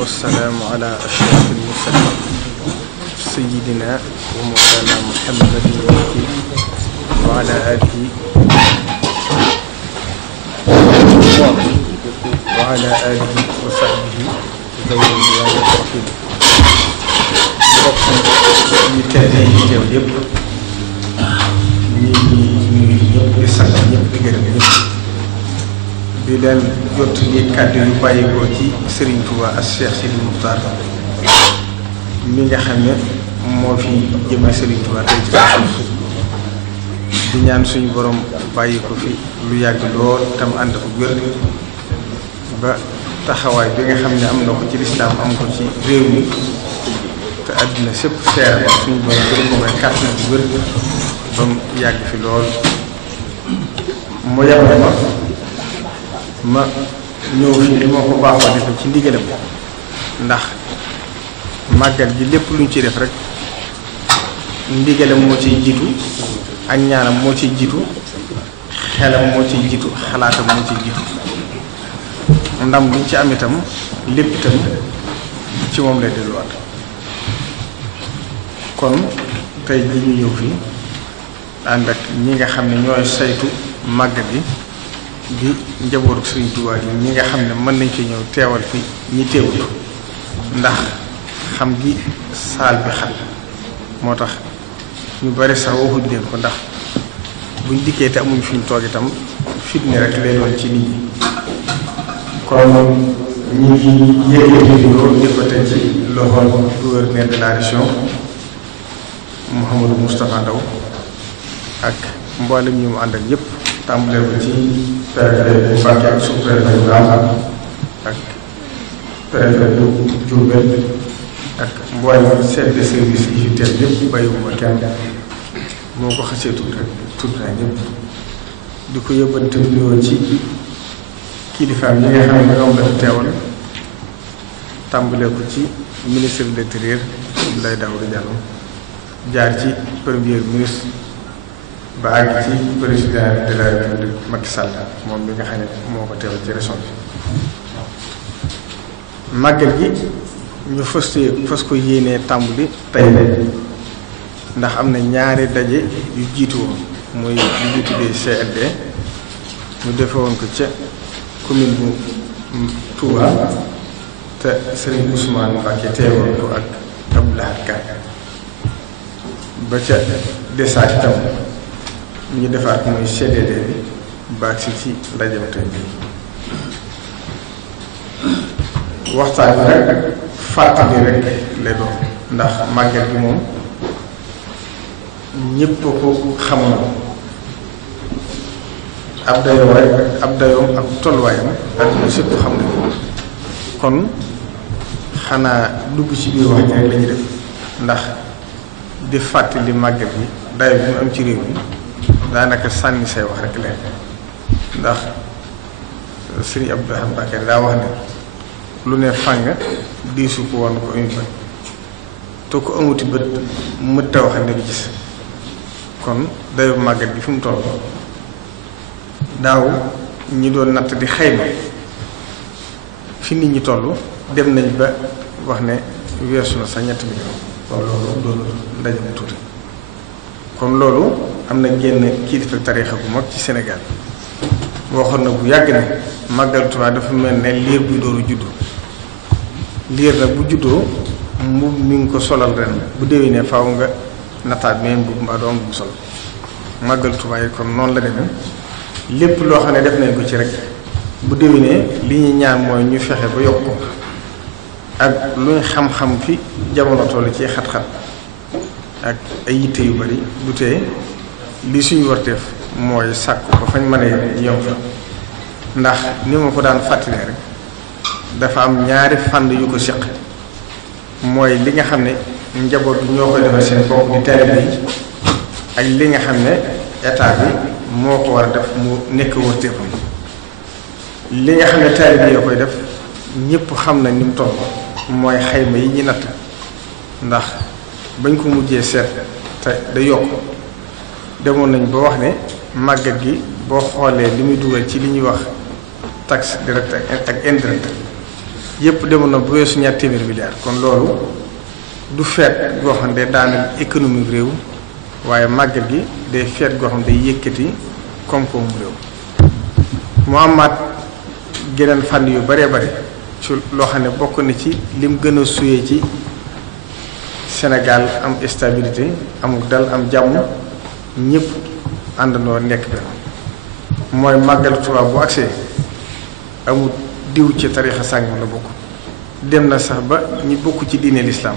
والسلام على أشرف المرسلين سيدنا ومولانا محمد وعلى آله وصحبه ذوي الرضوان والتوفيق. ñi teel yi teew yëpp ñi di sant ñëpp di gërëm ñëpp di leen jot li kàddu yu bàyyikoo ci Serigne Touba ak Cheikh Sidi Moukhtar mi nga xam ne moo fi jëme Serigne Touba tey ci suuf di ñaan suñu borom bàyyi ko fi lu yàgg lool tam ànd ko wér ba taxawaay bi nga xam ne am na ko ci lislaam am ko ci réew mi te àddina sépp seer suñu borom gën ko may kàttan bu wér ba mu yàgg fi lool mu yàgg ma ñëw fii li ma ko baaxoo defe ci ndigalam ndax màggal gi lépp luñ ci def rek ndigalam moo ciy jiitu ak ñaanam moo ciy jiitu xelam moo ciy jiitu xalaatam moo ciy jiitu ndam luñ ci am itam lépp itam ci moom lay delluwaat kon tey ji ñu ñëw fii ànd ak ñi nga xam ne ñooy saytu màggal gi di njabootu Serigne Touba yi ñi nga xam ne mën nañ ci ñëw teewal fi ñi teewul ndax xam gi saal bi xat moo tax ñu bari sax waxuñ leen ko ndax buñ dikkee te amuñ fi ñu toog itam fitne rek lay doon ci nit ñi kon ñu ngi yëkkati vidéo di ko teg ci loxol gouverneur de la région Mouhamadou Moustapha Ndaw ak mboolem ñu mu àndal yépp tàmbalee ko ci préfet bu Mbacké ak sous-préfet bu Ndam ak préfet bu Diourbel ak mboolem chef de service yi fi teew yépp bàyyiwuma kenn moo ko xasee tudd rek tudd naa ñëpp di ko yóbbante nuyoo ci kilifaam yi nga xam ne ñoom la fi teewal tàmbalee ko ci ministre de l'Intérieur Abdoulaye Daouda Diallo jaar ci premier ministre ba àgg ci président de la République Macky Sall moom mi nga xam ne moo ko teewal ci région bi màggal gi ñu fas ko yéenee tàmbali tey ndax am na ñaari daje yu jiitu woon muy li ñu tuddee CLD ñu defe woon ko ca commune bu Touba te Serigne Ousmane Mbacké teewoon ko ak Abdoulaye Ka ba ca desaat itam ñu defaat muy CDD bi baag si ci ndaje ba tey waxtaan bi rek fàttali rek lay doon ndax màggal bi moom ñépp ko xamoon ab dayoom rek ab dayoom ak tolluwaayam adduna sépp xam ne kon xanaa dugg ci biir wax ji rek la ñuy def ndax di fàttali màggal bi dayo bi mu am ci réew mi daanaka sànni say wax rek leen ndax Serigne Abdoulaye Mbacké daa wax ne lu ne fàng diisu ko woon ko amu bët te ko amuti bët mët ta wax ne bi gis kon dayo màggal bi fi mu toll daaw ñi doon natt di xayma fi nit ñi toll dem nañ ba wax ne weesu na sax 3 millions kon loolu doon ndaje mu tuuti kon loolu am na génn kilifa tariixa bu mag ci Sénégal waxoon na bu yàgg ne màggal Tuubaa dafa mel ne liir buy dooru juddu liir nag bu juddoo mbubb mi ngi ko solal ren bu déwénee faaw nga nataat beneen mbubb mbaa doo am bu sol màggal Tuubaa yi kon noonu la demee lépp loo xam ne def nañ ko ci rek bu déwénee li ñuy ñaan mooy ñu fexe ba yokk ko ak lu ñu xam-xam fi jamono toll ci xat-xat ak ay yitte yu bari du tee li suñu warteef mooy sàkk ko fañ mën a yem fa ndax ni ma ko daan fàttalee rek dafa am ñaari fànn yu ko seq mooy li nga xam ne njaboot bi ñoo koy defal seen bopp di taalibe yi ak li nga xam ne état bi moo ko war a def mu nekk warteefam li nga xam ne taalibe yi koy def ñëpp xam na ni mu toll mooy xayma yi ñu natt ndax bañ ko mujjee seet te da yokk demoon nañ ba wax ne màggat gi boo xoolee li muy dugal ci li ñuy wax taxe direct ak indirect yëpp demoon na bu weesu ñaar téeméer milliards kon loolu du feet goo xam ne day daaneel économie réew waaye màggat gi day feet goo xam ne day yëkkati koom-koomu réew mu amaat geneen fànn yu baree bare ci loo xam ne bokk na ci lim gën a suyee ci Sénégal am stabilité amul dal am jàmm ñëpp àndandoo nekk benn mooy màggal Tuubaa bu agsee amul diw ci tariixa sàngam la bokk dem na sax ba ñi bokk ci diine lislaam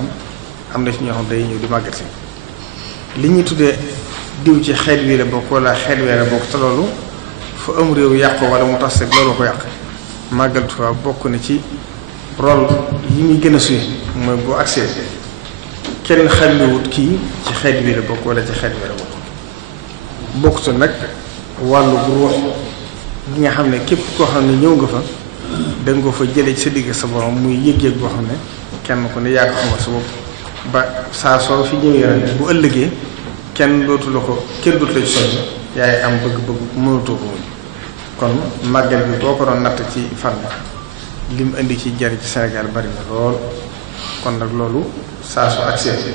am na ci ñoo xam day ñëw di màggal si li ñuy tuddee diw ci xeet wi la bokk wala xeet wee la bokk te loolu fu am réew yàqu wala mu tas rek loolu ko yàq màggal Tuubaa bokk na ci rôle yi muy gën a suy mooy bu agsee kenn xàmmewut kii ci xeet wi la bokk wala ci xeet wi la bokk bokktu nag wàllu bu ruux gi nga xam ne képp koo xam ne ñëw nga fa da nga ko fa jëlee ci sa digg sa borom muy yëg-yëg boo xam ne kenn ku ne yaa ko xamal sa bopp ba saa soo fi ñëwee rek bu ëllëgee kenn dootu la ko kenn dootu la ci soññ yaay am bëgg-bëgg mënatoo ko woon kon màggal bi boo ko doon natt ci fan li mu indi ci jariñ ci Sénégal bari na lool kon nag loolu saa su accès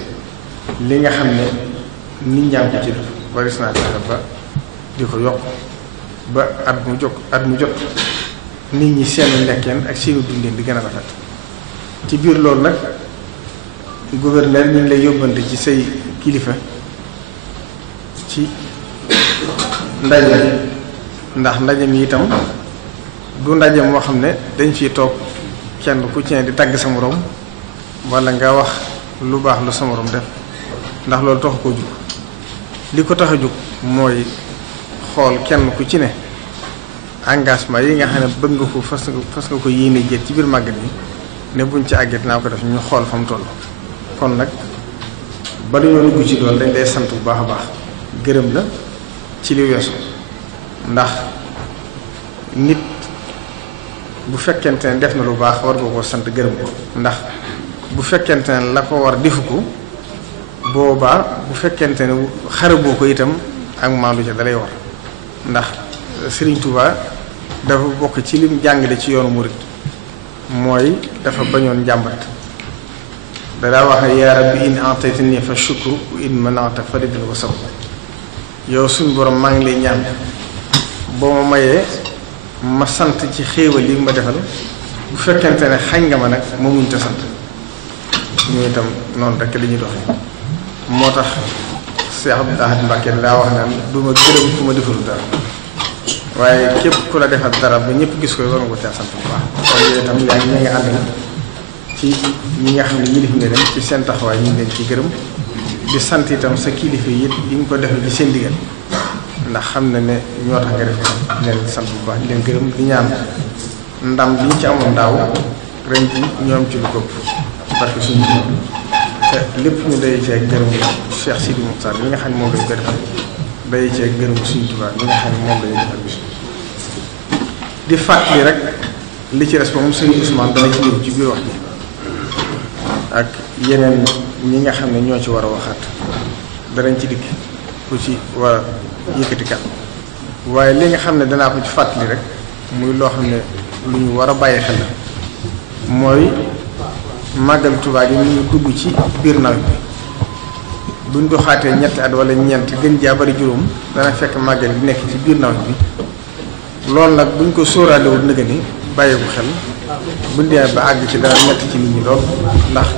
li nga xam ne nit ñaa ngi ko ci def waris naa fexe ba di ko yokk ba at mu jot nit ñi seen lekkeen ak seeni dundeen di gën a rafet ci biir loolu nag gouverneur ñu ngi lay yóbbante ci say kilifa ci ndaje ndax ndaje mi itam du ndaje moo xam ne dañ fiy toog kenn ku ci ne di tàgg sa moroom wala nga wax lu baax lu sa moroom def ndax loolu tax koo jug li ko tax a jug mooy xool kenn ku ci ne engagement yi nga xam ne bëgg nga ko fas nga ko yéene jël ci biir màggal bi ne buñ ci àggee dinaa ko def ñu xool fa mu toll kon nag bala ñoo dugg ci loolu dañ lay sant bu baax a baax gërëm la ci li weesu ndax nit bu fekkente ne def na lu baax war nga koo sant gërëm ko ndax bu fekkente ne la ko war defu ko boobaa bu fekkente ne xaraboo ko itam ak maandu ca dalay war ndax Serigne Touba dafa bokk ci lim jàngale ci yoonu murit mooy dafa bañoon njàmbat dadaa wax ne yaa rabbi in ataytani fa shukru in manata fa ridal wa sabr yow suñ borom maa ngi lay ñaan boo ma mayee ma sant ci xéewal yi ma defal bu fekkente ne xañ nga ma nag ma muñ te sant ñu itam noonu rek li ñuy doxee moo tax Cheikh Abdou Ahad Mbacké daa wax naan du ma gërëm ku ma defalu dara waaye képp ku la defal dara ba ñëpp gis ko war nga ko caa sant bu baax kon yooyu itam yaa ngi ñi nga ànd ci ñi nga xam ne yilif nga leen ci seen taxawaay ñu ngi leen ci gërëm di sant itam sa kilifa yi yi nga ko defee ci seen digal ndax xam na ne ñoo tax nga def di leen sant bu baax di leen gërëm di ñaan ndam bi ñu ci amoon daaw ren ji ñoom ci lu ko parce que suñu te lépp ñu day cee gërëm Cheikh Sidi Mokhtar bi nga xam ne moom lañu ko defal day cee gërëm suñu tubaab bi nga xam ne moom lañu defal bis di fàttali rek li ci res moom suñu Ousmane dana ci ñëw ci biir wax bi ak yeneen ñi nga xam ne ñoo ci war a waxaat danañ ci dikk ku ci war a yëkkati kat waaye li nga xam ne danaa ko ci fàttali rek muy loo xam ne lu ñu war a bàyyi xel la mooy màggal Tuubaa gi ñu dugg ci biir nawet bi buñ doxaatee ñetti at wala ñeent gën jaa bari juróom dana fekk màggal bi nekk ci biir nawet bi loolu nag buñ ko sóoraalewul nëga ni bàyyi ko xel buñ dee ba àgg ci dana metti ci nit ñi lool ndax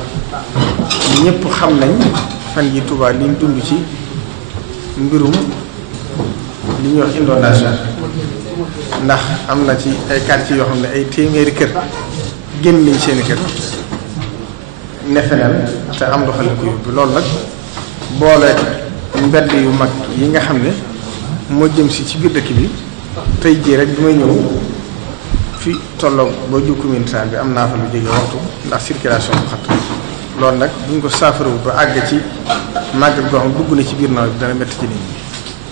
ñëpp xam nañ fan yi Touba liñ dund ci mbirum li ñuy wax inondation ndax am na ci ay quartiers yoo xam ne ay téeméeri kër génn nañ seeni kër ne feneen te am doxal ko yóbbu loolu nag boole mbedd yu mag yi nga xam ne moo jëm si ci biir dëkk bi tey jii rek bi may ñëw fi tolloog ba jukku mintaan bi am naa fa lu jege waxtu ndax circulation bu xat loolu nag buñ ko saafarawu ba àgg ci màggal goo xam dugg na ci biir nawet bi dana métti ci nit ñi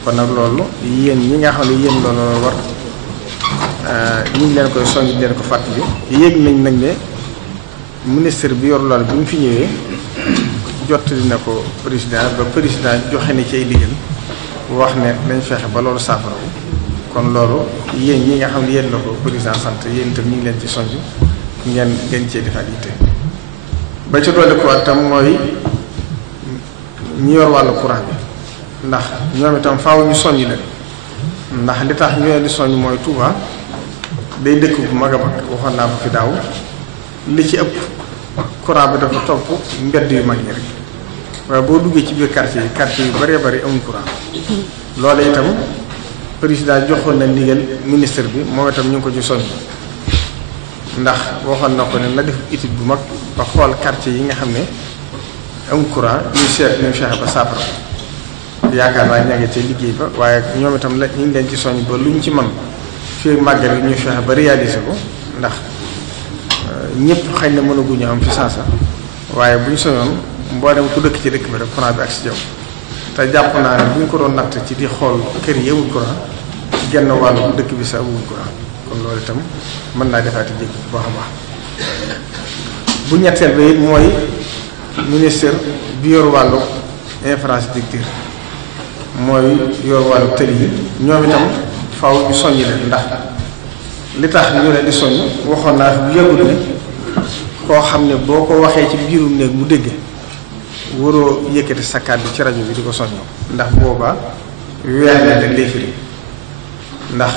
kon nag loolu yéen ñi nga xam ne yéen loolu war ñu ngi leen koy soññ di leen ko fàttali yéeg nañ nag ne ministre bi yor loolu bi mu fi ñëwee jottali na ko président ba président joxe na ci ay digal wax ne nañ fexe ba loolu saafara kon loolu yéen ñi nga xam ne yéen la ko président sant yéen itam ñu ngi leen ci soññ ngeen gën cee defaat yitte ba ca doole ko tam mooy ñi yor wàllu courant bi ndax ñoom itam faaw ñu soññ leen ndax li tax ñu leen di soññ mooy Touba day dëkk bu mag a mag waxoon naa ko fi daaw li ci ëpp courant bi dafa topp mbedd yu mag yi rek waaye boo duggee ci biir quartier yu bëree bëri amuñ courant loolu itam président joxoon na ndigal ministre bi moom itam ñu ngi ko ci soññ ndax waxoon na ko ne na def étude bu mag ba xool quartier yi nga xam ne amuñ courant ñuy seet ñu fexe ba saafara yaakaar naa ña ngi ca liggéey ba waaye ñoom itam la ñu ngi leen ci soññ ba lu ñu ci mën fii màggal yi ñuy fexe ba réaliser ko ndax ñëpp xëy na mënaguñu am fi sansa waaye bu ñu soñoon mboolem ku dëkk ci dëkk bi rek courant bi ak si jaww te jàpp naa ne bu ñu ko doon natt ci di xool kër yi amul courant genn wàllu dëkk bi sax amul courant kon loolu itam mën naa defaati jéggi bu baax a baax bu ñetteel ba it mooy ministère bi yor wàllu infrastructure mooy yor wàllu tëli yi ñoom itam faaw ñu soññi leen ndax li tax ñu leen di soññ waxoon naa fi bu yàggul ne koo xam ne boo ko waxee ci biirum néeg mu dégg waroo yëkkati sa kàddu ci rajo bi di ko soññoo ndax boobaa weer na rek lay firi ndax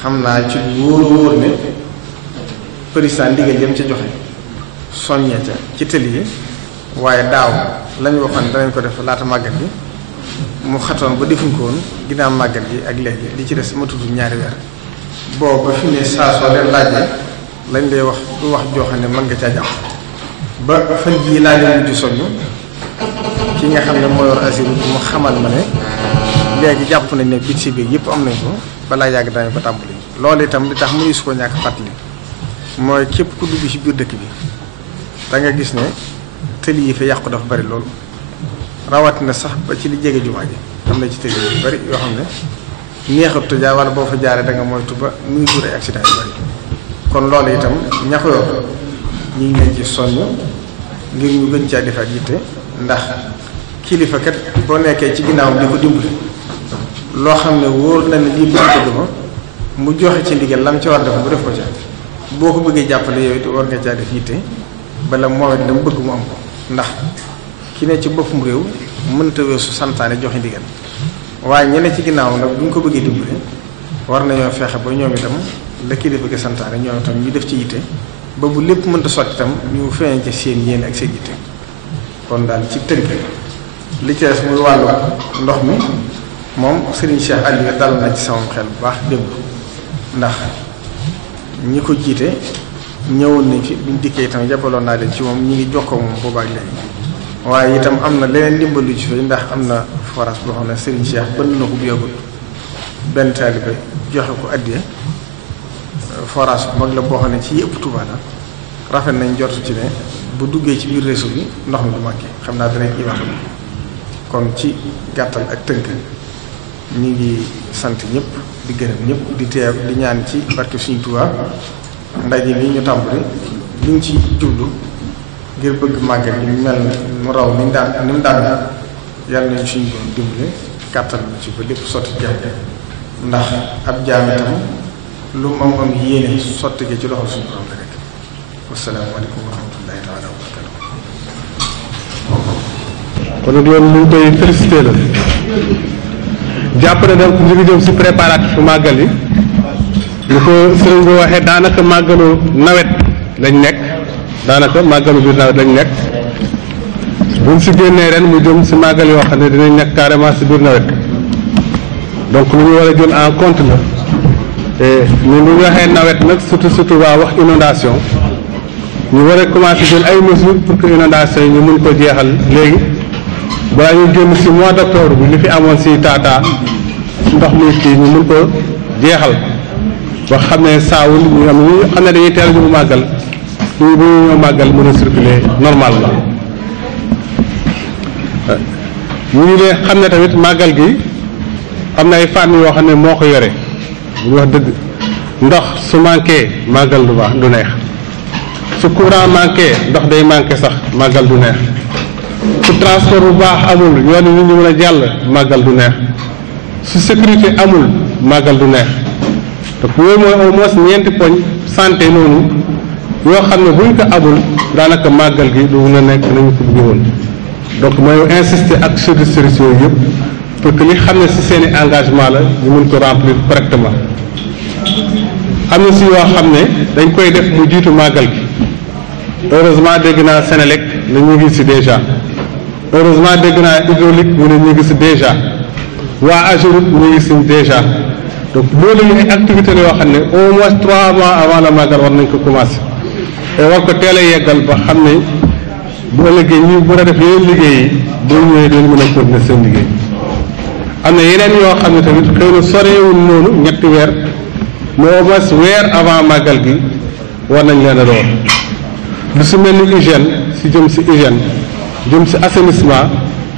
xam naa ci wóor ne président ndigal yam ca joxe soññee ca ci tëli yi waaye daaw lañu waxoon danañ ko def laata màggat bi mu xatoon ba defuñ ko woon ginnaaw màggat gi ak léegi li ci des ma tudd ñaari weer boobu ba fi ne saa soo leen laajee lañ lay wax du wax joo xam ne mën nga caa jàpp ba fan jii laa leen di soññ ki nga xam ne moo yor assuré bi mu xamal ma ne léegi jàpp nañ ne budget bi yëpp am nañ ko balaa yàgg dañu ko tàmbali. loolu itam li tax mënuñu su ko ñàkk fàttali mooy képp ku dugg ci biir dëkk bi da nga gis ne tëli yi fa yàqu dafa bari loolu rawatina sax ba ci li jege jumaa ji am na ci tëli yu bari yoo xam ne neexut jaar wala boo fa jaaree da nga moytu ba muy jur ay accident yu bari kon loolu itam ña ko yor ñu ngi leen ci soññ ngir ñu gën caa defaat yitte ndax kilifa kat boo nekkee ci ginnaawam di ko dimbali loo xam ne wóor na ne lii bëgg ma mu joxe ci ndigal lam ci war def bu def ko ca boo ko bëggee jàppale yow it war nga caa def yitte bala moom it dama bëgg mu am ko ndax ki ne ci boppum réew mënta weesu santaane joxe ndigal waaye ñeneen ci ginnaaw nag bu ñu ko bëggee dimbali war nañoo fexe ba ñoom itam la kilifa gi santaane ñoom itam ñu def ci yitte ba bu lépp mënta sotti itam ñu feeñ ci seen yéene ak seen yitte kon daal ci tënk li ci des muy wàllu ndox mi moom Serigne Cheikh Aliou dal na ci sama xel bu baax démb ndax ñi ko jiite ñëwoon nañ fi buñ dikkee itam yabaloon naa leen ci moom ñi ngi jokkoo moom boobaak léegi waaye itam am na leneen ndimbalu ci fay ndax am na forage boo xam ne Serigne Cheikh bënn na ko bu yàggul benn taalibe joxe ko addiya forage bu mag la boo xam ne ci ëpp Touba la rafet nañ jortu ci ne bu duggee ci biir réseau bi ndox mi du manqué xam naa danañ iwaat kon ci gàttal ak tënk ñu ngi sant ñëpp di gërëm ñëpp di teew di ñaan ci barke suñu Touba ndaje li ñu tàmbali liñ ci jublu ngir bëgg màggal yi mel mu raw ni mu daan yàlla nañ suñu doon dimbale gàttal na ci ba lépp sotti jàmm ndax ab jaam itam lu mu am yéene sotti gi ci loxo suñu borom la rek wasalaamaaleykum wa rahmatullahi taala wa barakatuh kon nag loolu lu ñu koy félicité la. jàpp ne donc ñu ngi jëm si préparatif màggal yi lu ko sëriñ bi waxee daanaka màggalu nawet lañ nekk daanaka màggalu biir nawet lañ nekk buñ si génnee ren mu jëm si màggal yoo xam ne dinañ nekk carrément si biir nawet donc lu ñu war a jël en compte la te ñun bu ñu waxee nawet nag surtout waa wax inondation ñu war a commencé jël ay mesures pour que inondation yi ñu mun ko jeexal léegi balaa ñu génn si mois d'octobre bi li fi amoon si taataa ndox mi kii ñu mun ko jeexal ba xam ne saawul ñu xam ne dañuy teel ñu màggal ñu bu ñu màggal mën a circuler normalement ñu ngi leen xam ne tamit màggal gi am na ay fànn yoo xam ne moo ko yore bu ñu wax dëgg ndox su manqué màggal du baax du neex su courant manqué ndox day manqué sax màggal du neex su transport bu baax amul yoon yi nit ñi mën a jàll màggal du neex su sécurité amul màggal du neex donc yooyu mooy au moins ñeenti poñ santé noonu yoo xam ne buñ ko amul daanaka màggal gi du mun a nekk nañu ko bëgg woon donc mooy insister ak chefs de service yooyu yëpp pour que li xam ne si seen i engagement la ñu mun ko remplir correctement am na si yoo xam ne dañ koy def mu jiitu màggal gi heureusement dégg naa Sénélec ne ñu ngi si déjà heureusement dégg naa hydraulique ñu ne ñu ngi si déjà waa AGEROUTE ñu ngi si déjà donc loolu ay activités la yoo xam ne au moins 3 mois avant la màggal war nañ ko commencé te war ko teel a yeggal ba xam ne bu ëllëgee ñu mën a def yeneen liggéey yi bu ñëwee dañu mën a continuer seen liggéey am na yeneen yoo xam ne tamit xëy na sorewul noonu ñetti weer mais au moins weer avant màggal gi war nañ leen a door lu si mel ni hygiène si jëm si hygiène jëm si assainissement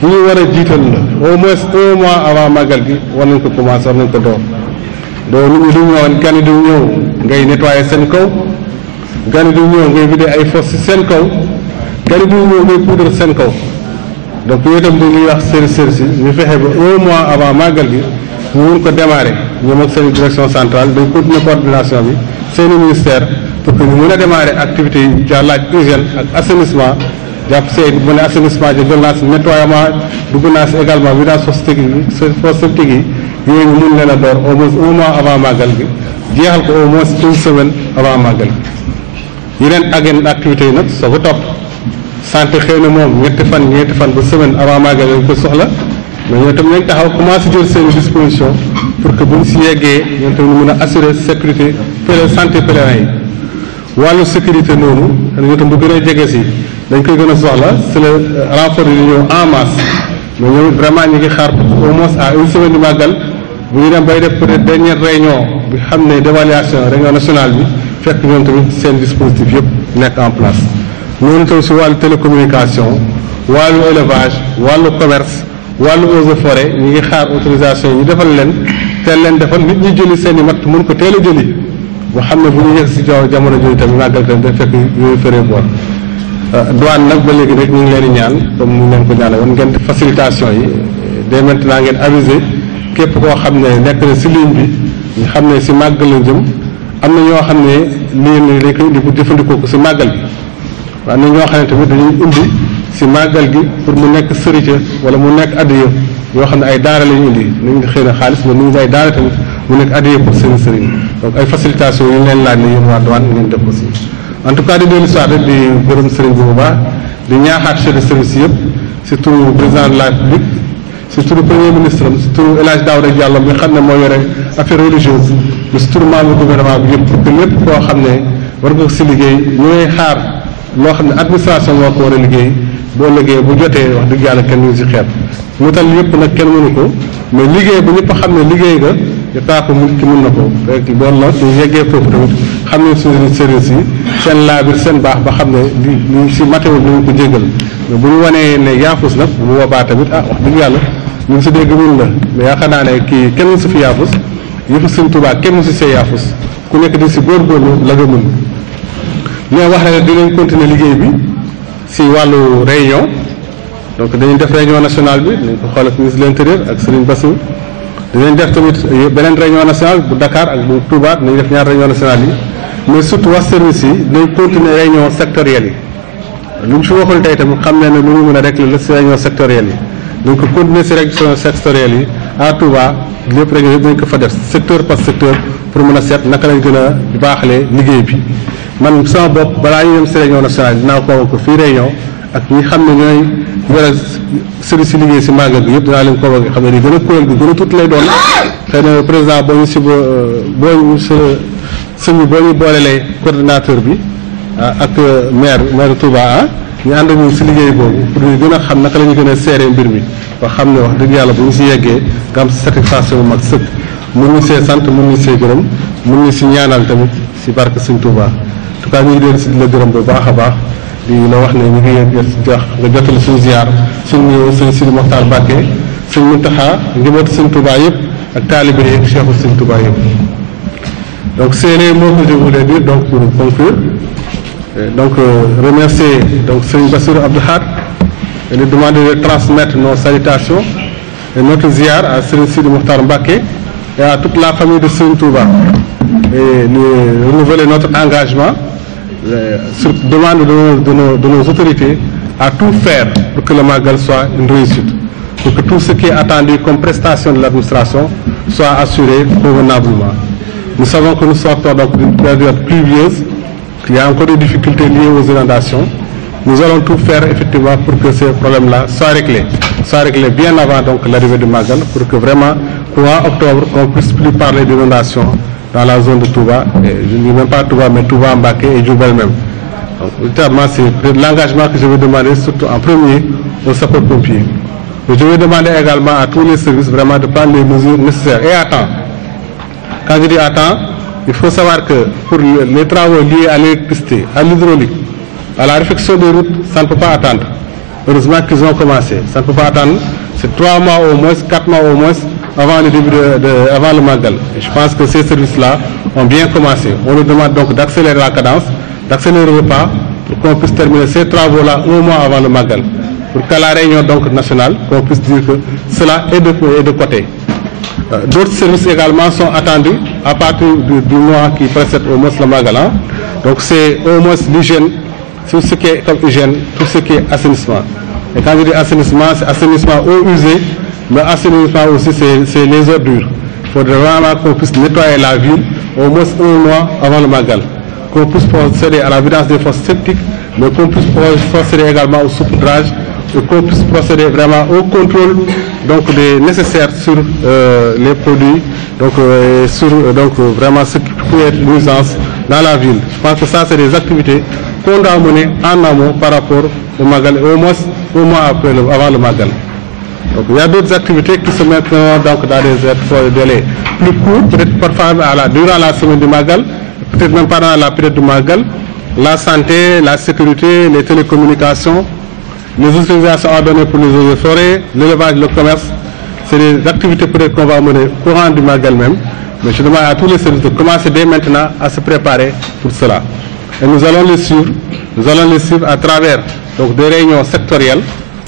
yi ñu war a jiital la au moins 1 mois avant màggal gi war nañ ko commencé war nañ ko door doo nit ñi du ñëwoon gan yi du ñëw ngay nettoyer seen kaw gan yi du ñëw ngay vider ay fosse si seen kaw gan yi du ñëw ngay poudre seen kaw donc yooyu itam dañuy wax service yi ñu fexe ba 1 mois avant màggal gi ñu mun ko démarrer ñoom ak seen direction centrale dañ continuer coordination bi seeni ministère pour que ñu mën a démarrer activités yi ja laaj hygiène ak assainissement jàpp see bu ne assainissement ji jël naa si nettoiement dugg naa si également vidange fosse septique yi yooyu ñu mun leen a door au moins 1 mois avant màggal gi jeexal ko au moins 1 semaine avant màggal gi yeneen ak yeneen activités yi nag soo ko topp santé xëy na moom ñeenti fan ba semaine avant màggal lañ ko soxla mais ñoo tam nañ taxaw commencé jël seen disposition pour que bu ñu si yeggee ñoom tamit ñu mën a assurer sécurité santé pèlerin yi wàllu sécurité noonu ñoo tam bu gën a jege si dañ koy gën a soxla c'est le renfort yi ñëw en masse mais ñoom vraiment ñu ngi xaar au moins à 1 semaine di màggal bu ñu dem bay def peut-être dernière réunion bi xam ne d'évaluation réunion nationale bi fekk ñoom tamit seen dispositif yëpp nekk en place noonu tam si wàllu télécommunication wàllu élevage wàllu commerce wàllu eaux et forêt ñu ngi xaar autorisation yi ñu defal leen teel leen defal nit ñi jëli seen i matt mën ko teel a jëli boo xam ne bu ñu yegg si jamono jooju tamit màggal tamit day fekk yooyu fëree boor douane nag ba léegi rek ñu ngi leen di ñaan comme ñu leen ko ñaane woon ngeen def facilitation yi dès maintenant ngeen aviser képp koo xam ne nekk na si ligne bi ñu xam ne si màggal la jëm am na ñoo xam ne lii dañ koy indi pour jëfandikoo ko si màggal gi waaye am na ñoo xam ne tamit dañuy indi si màggal gi pour mu nekk sërite wala mu nekk addiya yoo xam ne ay daara la ñu indi ñu ngi xëy na xaalis mais ñu ngi ay daara tamit mu nekk addiya pour seen sëriñ donc ay facilitation yu ñu leen laaj ne yéen waa douane ngeen def aussi en tout cas di dellu soit rek di gërëm sëriñ bi bu baax di ñaaxaat chef de service yëpp surtout président de la République surtout premier ministre am surtout El Hadj Daouda Diallo bi xam ne moo yore affaire religieuse mais surtout membre gouvernement bi yëpp pour que lépp koo xam ne war nga ko si liggéey ñu ngay xaar loo xam ne administration moo ko war a liggéey boo liggéey bu jotee wax dëgg yàlla kenn ñu si xeet mu tal yëpp nag kenn mënu ko mais liggéey bu ñëpp xam ne liggéey nga yaakaar ko ki mën na ko fekk loolu la ñu yeggee foofu tamit xam ne suñu service yi seen laabir seen baax ba xam ne li si matéo bi ñu ko jégal mais bu ñu wanee ne yaafus nag bu boobaa tamit wax dëgg yàlla ñu ngi si dégg mun la mais yaakaar naa ne kii kenn mu si fi yaafus yëfu Sëñ Tuubaa kenn mu si see yaafus ku nekk di si góorgóorlu la nga mën ñoo wax ne dinañ continuer liggéey bi si wàllu réunion donc dañuy def réunion nationale bi dañ ko xool ak ministre de l'intérieur ak Serigne Bassirou dinañ def tamit beneen réunion nationale bu Dakar ak bu Touba dinañ def ñaar réunion nationale yi mais surtout wax service yi dinañ continuer réunion sectorielle yi lu ñu fi waxul tey tamit xam ne lu ñu mën a régler la si réunion sectorielle yi donc continuer si réunion sectorielle yi à Touba lépp réunion yëpp dañ ko fa def secteur par secteur pour mën a seet naka lañ gën a baaxalee liggéey bi man sama bopp balaa ñu dem si réunion nationale dinaa ko ko fii réunion ak ñi xam ne ñooy yore service si liggéey si màggal bi yëpp dinaa leen convoqué xam ne di gën a kuréel bi gën a tuuti lay doon xëy na président boo ñu si boo ñu sëñ bi boo ñu boolelee coordinateur bi ak maire Touba ñu ànd ñu si liggéey boobu pour ñu gën a xam naka la ñu gën a seere mbir mi ba xam ne wax dëgg yàlla bu ñu si yeggee nga am si satisfaction bu mag sëkk mun ñu see sant mun ñu see gërëm mun ñu si ñaanal tamit si barke sëñ Touba en tout cas ñu ngi leen si di la gërëm bu baax a baax di la wax ne ñu ngi jox nga jotali suñu ziar suñu sëñ Sidi Mokhtar Mbacké sëñ Mountakha njabootu sëñ Touba yëpp ak taalibe yeeg cheikhu sëñ Touba yëpp. Donc c'est les mots que je voulais dire donc pour conclure. Donc remercier donc Serigne Bassirou Abdou Khadre et lui demander de transmettre nos salutations et notre ziar à Serigne Sidi Mokhtar Mbacké et à toute la famille de Serigne Touba et renouveler notre engagement sur demande de nos autorités à tout faire pour que le Magal soit une réussite, pour que tout ce qui est attendu comme prestation de l'administration soit assuré convenablement. Nous savons que nous sortons donc d'une période pluvieuse, qu'il y a encore des difficultés liées aux inondations. Nous allons tout faire effectivement pour que ces problèmes-là soient réglés bien avant donc l'arrivée du Magal, pour que vraiment courant octobre qu'on puisse plus parler d'inondations dans la zone de Touba, et je ne dis même pas Touba, mais Touba, Mbacké et Diourbel même. Donc véritablement c'est l'engagement que je vais demander surtout en premier aux sapeurs-pompiers. Je vais demander également à tous les services vraiment de prendre les mesures nécessaires et à temps. Quand je dis à temps, il faut savoir que pour les travaux liés à l'électricité, à l'hydraulique, à la réfection des routes, ça ne peut pas attendre. Heureusement qu'ils ont commencé. Ça ne peut pas attendre. C'est 3 mois au moins, 4 mois au moins avant le début avant le Magal. Et je pense que ces services-là ont bien commencé. On nous demande donc d'accélérer la cadence, d'accélérer le pas pour qu'on puisse terminer ces travaux-là un mois avant le Magal. Pour qu'à la réunion donc nationale, qu'on puisse dire que cela est de côté. D'autres services également sont attendus à partir du mois qui précède au moins le Magal. Donc c'est au moins l'hygiène, tout ce qui est comme hygiène, tout ce qui est assainissement. Et quand je dis assainissement, c'est assainissement eau usée, mais assainissement aussi c'est les ordures. Il faudrait vraiment qu'on puisse nettoyer la ville au moins un mois avant le Magal. Qu'on puisse procéder à la vidange des fosses septiques, mais qu'on puisse procéder également au saupoudrage, et qu'on puisse procéder vraiment au contrôle donc des nécessaires sur les produits, donc vraiment ce qui peut être nuisance dans la ville. Je pense que ça c'est des activités qu'on doit mener en amont par rapport au Magal, au moins avant le Magal. Donc il y a d'autres activités qui se mettent donc dans des délais plus courts, peut-être parfois durant la semaine du Magal, peut-être même pendant la période du Magal, la santé, la sécurité, les télécommunications, les autorisations à donner pour les eaux et forêts, l'élevage, le commerce, c'est des activités peut-être qu'on va mener au courant du Magal même, mais je demande à tous les services de commencer dès maintenant à se préparer pour cela. Et nous allons les suivre à travers donc, des réunions sectorielles,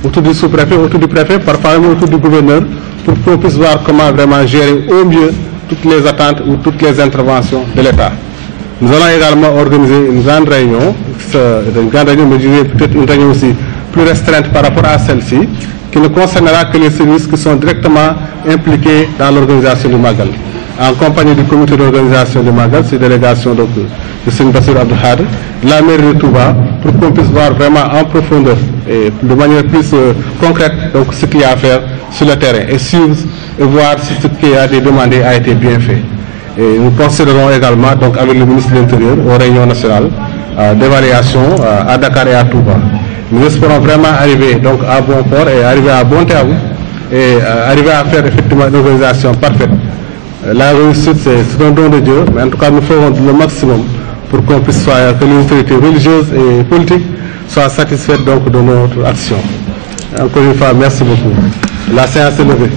autour du sous-préfet, autour du préfet, parfois même autour du gouverneur, pour qu'on puisse voir comment vraiment gérer au mieux toutes les attentes ou toutes les interventions de l'État. Nous allons également organiser une grande réunion, mais je dirais peut-être une réunion aussi plus restreinte par rapport à celle-ci, qui ne concernera que les services qui sont directement impliqués dans l'organisation du Magal. En compagnie du comité d'organisation du Magal, c'est délégation donc, de Serigne Bassirou Abdou Khadre, de la mairie de Touba, pour qu'on puisse voir vraiment en profondeur et de manière plus concrète donc, ce qu'il y a à faire sur le terrain et suivre et voir si ce qui a été demandé a été bien fait. Et nous procéderons également donc, avec le ministre de l'Intérieur aux réunions nationales d'évaluation à Dakar et à Touba. Nous espérons vraiment arriver donc, à bon port et arriver à bon terme et arriver à faire effectivement une organisation parfaite. La réussite, c'est un don de Dieu, mais en tout cas, nous ferons le maximum pour qu'on puisse que les autorités religieuses et politiques soient satisfaites donc, de notre action. Encore une fois, merci beaucoup. La séance est levée.